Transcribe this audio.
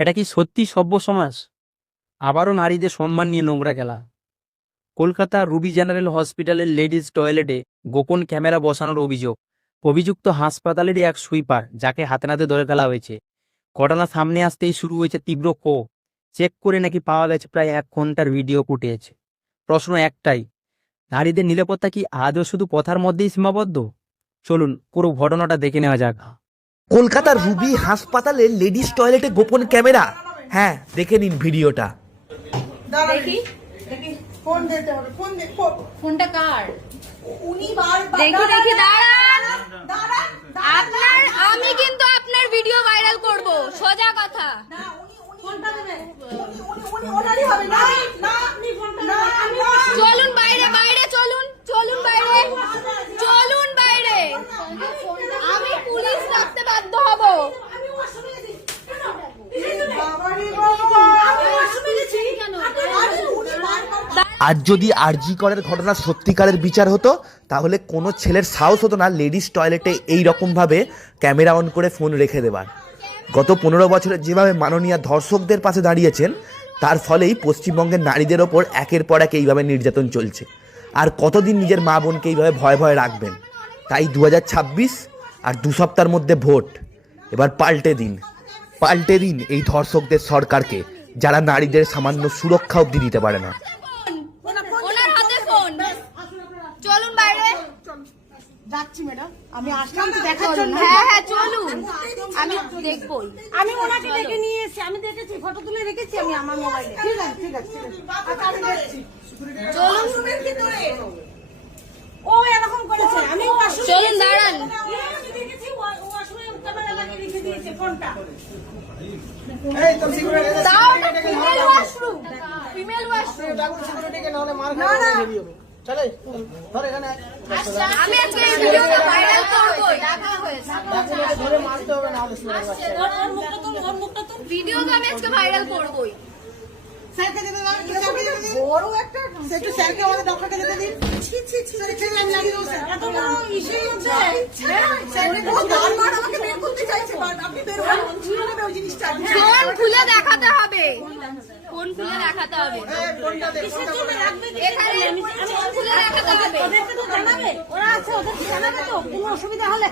এটা কি সত্যি সভ্য সমাজ? আবারও নারীদের সম্মান নিয়ে নোংরা খেলা। কলকাতা রুবি জেনারেল হসপিটালের লেডিজ টয়লেটে গোপন ক্যামেরা বসানোর অভিযোগ। অভিযুক্ত হাসপাতালেরই এক সুইপার, যাকে হাতে নাতে ধরে ফেলা হয়েছে। ঘটনা সামনে আসতেই শুরু হয়েছে তীব্র ক্ষোভ। চেক করে নাকি পাওয়া গেছে প্রায় 1 ঘন্টার ভিডিও ফুটেজ। প্রশ্ন একটাই, নারীদের নিরাপত্তা কি আদৌ শুধু কথার মধ্যেই সীমাবদ্ধ? চলুন পুরো ঘটনাটা দেখে নেওয়া যাক। কলকাতার রুবি হাসপাতালের লেডিস টয়লেটে গোপন ক্যামেরা। হ্যাঁ, দেখে নিন ভিডিওটা। দেখি ফোন দিতে হবে, ফোন দে, ফোনটা কার? উনি বারবার দেখি দেখি দাঁড়ান দাঁড়ান, আপনার আমি কিন্তু আপনার ভিডিও ভাইরাল করব, সোজা কথা। না উনি ফোনটা দেবেন, উনি ওনারই হবে। না না আপনি ফোনটা না, আমি চলুন বাইরে, বাইরে চলুন, চলুন বাইরে, চলুন বাইরে। আমি পুলিশ ডাকতে বাধ্য হব। আমি অসুবিধা দিই কেন? বাবারে বাবা, আমি অসুবিধা দিই কেন? আরে উনি বারবার আজ যদি আরজি করের ঘটনা সত্যিকারের বিচার হতো, তাহলে কোনো ছেলের সাহস হতো না লেডিস টয়লেটে এই রকমভাবে ক্যামেরা অন করে ফোন রেখে দেবার। গত 15 বছরে যেভাবে মাননীয় ধর্ষকদের পাশে দাঁড়িয়েছেন, তার ফলেই পশ্চিমবঙ্গের নারীদের ওপর একের পর এক এইভাবে নির্যাতন চলছে। আর কতদিন নিজের মা বোনকে এইভাবে ভয়ে ভয়ে রাখবেন? তাই 2026 আর 2 সপ্তাহের মধ্যে ভোট। এবার পাল্টে দিন এই ধর্ষকদের সরকারকে, যারা নারীদের সামান্য সুরক্ষা অবধি দিতে পারে না। ওনার হাতে ফোন। চলুন বাইরে। যাচ্ছি ম্যাডাম, আমি আসলাম তো দেখার চলুন, জন্য। হ্যাঁ হ্যাঁ চলুন, আমি দেখবই। আমি ওনাকে ডেকে নিয়ে এসেছি, আমি দেখেছি, ফটো তুলে রেখেছি আমি আমার মোবাইলে। ঠিক আছে ঠিক আছে ঠিক আছে, আচ্ছা আমি দেখছি। চলুন রুমের ভিতরে ও এরকম করেছে, আমি ওয়াশরুমে চলুন, গেছি, দাঁড়ান। আমি দেখেছি ওয়াশরুমে ক্যামেরা লাগিয়ে রেখে দিয়েছে ফোনটা। তাও ফিমেল ওয়াশরুম, ফিমেল ওয়াশরুম। না না আমি আজকে এই ভিডিওটা ভাইরাল করবই। দেখা হয়েছে ওর মুখটা তো ভিডিও তো আমি আজকে ভাইরাল করবই। স্যারকে যেতে দাও, স্যারকে যেতে দিন। বড় একটা একটু স্যারকে আমাদের ডক্টরকে যেতে দিন। ছি ছি ছি, স্যারকে লাইন লাগিয়ে দাও স্যার। এত বড় ইস্যু হচ্ছে। স্যারকে বারবার আমাকে বের করতে চাইছে, আপনি বের হন, ঝুলে নেবে ওই জিনিসটা। ফোন খুলে দেখাতে হবে, ফোন খুলে দেখাতে হবে। কিসের জন্য রাখবে? এখানে ফোন খুলে দেখাতে হবে। ওদেরকে তো জানাবে, ওরা আছে, ওদেরকে জানাবে তো, কোনো অসুবিধা হলে।